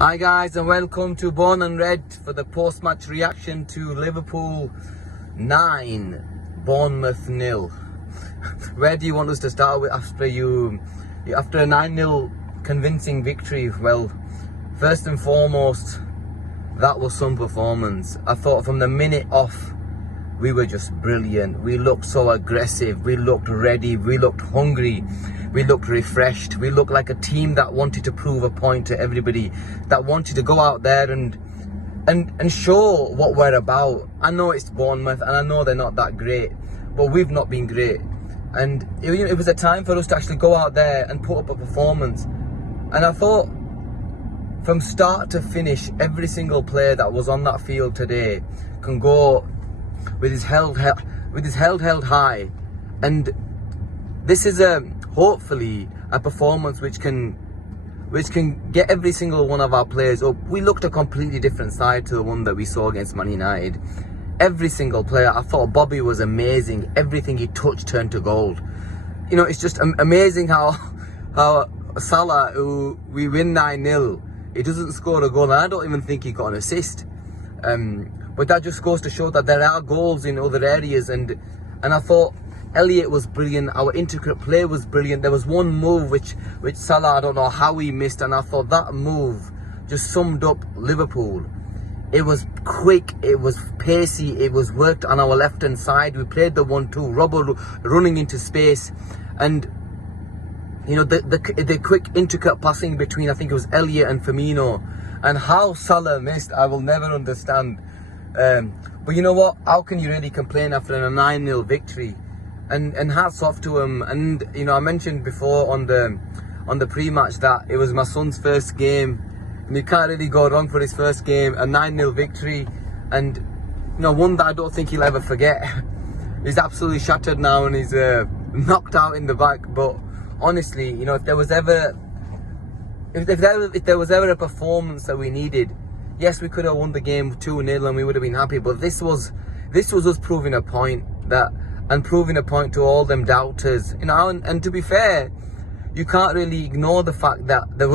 Hi guys, and welcome to Born and Red for the post-match reaction to Liverpool 9, Bournemouth 0. Where do you want us to start with after a 9-0 convincing victory? Well, first and foremost, that was some performance. I thought from the minute off, we were just brilliant. We looked so aggressive, we looked ready, we looked hungry, we looked refreshed. We looked like a team that wanted to prove a point to everybody, that wanted to go out there and show what we're about. I know it's Bournemouth and I know they're not that great, but we've not been great. And it was a time for us to actually go out there and put up a performance. And I thought from start to finish, every single player that was on that field today can go with his head held high. And this is hopefully a performance which can get every single one of our players up. We looked a completely different side to the one that we saw against Man United. Every single player. I thought Bobby was amazing. Everything he touched turned to gold. You know, it's just amazing how Salah, who we win 9-0, he doesn't score a goal, and I don't even think he got an assist. But that just goes to show that there are goals in other areas. And I thought Elliott was brilliant. Our intricate play was brilliant. There was one move which Salah, I don't know how he missed, and I thought that move just summed up Liverpool. It was quick, it was pacey, it was worked on our left hand side. We played the 1-2, Robbo running into space, and you know the quick intricate passing between, I think it was Elliott and Firmino, and how Salah missed, I will never understand. But you know what? How can you really complain after a 9-0 victory? And hats off to him. And you know, I mentioned before on the pre-match that it was my son's first game, and you can't really go wrong for his first game. A 9-0 victory, and you know, one that I don't think he'll ever forget. He's absolutely shattered now, and he's knocked out in the back. But honestly, you know, if there was ever a performance that we needed, yes, we could have won the game 2-0 and we would have been happy. But this was us proving a point, and proving a point to all them doubters, you know. And to be fair, you can't really ignore the fact that there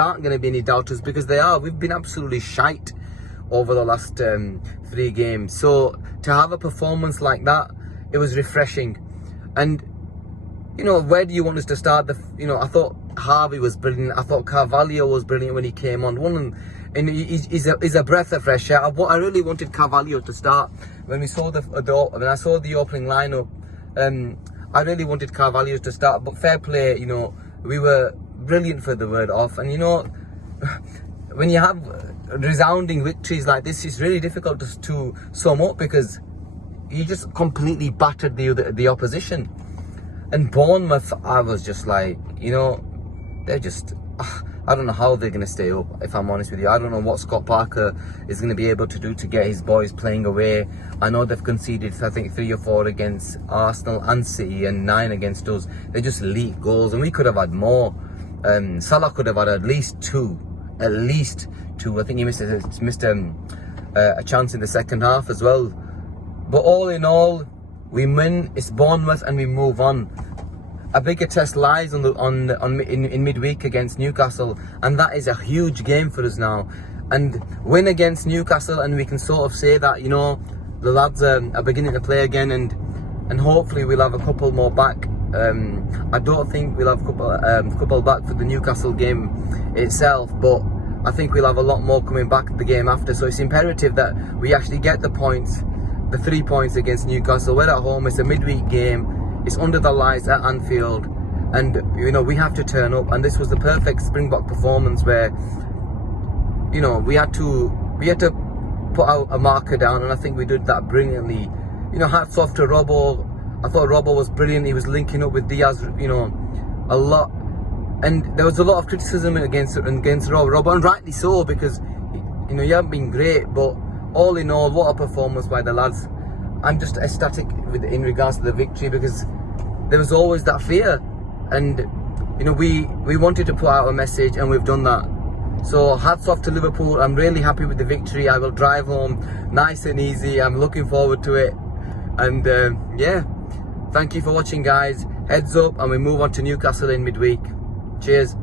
aren't going to be any doubters, because they are. We've been absolutely shite over the last 3 games. So to have a performance like that, it was refreshing. And you know, where do you want us to start? I thought Harvey was brilliant. I thought Carvalho was brilliant when he came on. And he's a breath of fresh air. I really wanted Carvalho to start when I saw the opening lineup. I really wanted Carvalho to start, but fair play. You know, we were brilliant for the word off. And you know, when you have resounding victories like this, it's really difficult to sum up, because you just completely battered the opposition. And Bournemouth, I was just like, you know, they're just, I don't know how they're going to stay up, if I'm honest with you. I don't know what Scott Parker is going to be able to do to get his boys playing away. I know they've conceded, I think, 3 or 4 against Arsenal and City, and 9 against us. They just leak goals, and we could have had more. Salah could have had at least two. I think he missed a chance in the second half as well. But all in all, we win. It's Bournemouth, and we move on. A bigger test lies in midweek against Newcastle, and that is a huge game for us now. And win against Newcastle, and we can sort of say that, you know, the lads are beginning to play again, and hopefully we'll have a couple more back. I don't think we'll have a couple back for the Newcastle game itself, but I think we'll have a lot more coming back the game after. So it's imperative that we actually get the points, the 3 points against Newcastle. We're at home, it's a midweek game, it's under the lights at Anfield, and you know, we have to turn up. And this was the perfect Springbok performance where, you know, we had to put out a marker down, and I think we did that brilliantly. You know, hats off to Robbo. I thought Robbo was brilliant. He was linking up with Diaz, you know, a lot. And there was a lot of criticism against Robbo, and rightly so, because, you know, he hasn't been great. But all in all, what a performance by the lads. I'm just ecstatic in regards to the victory, because there was always that fear, and you know, we wanted to put out a message, and we've done that. So hats off to Liverpool. I'm really happy with the victory. I will drive home nice and easy. I'm looking forward to it. And yeah, thank you for watching, guys. Heads up, and we move on to Newcastle in midweek. Cheers.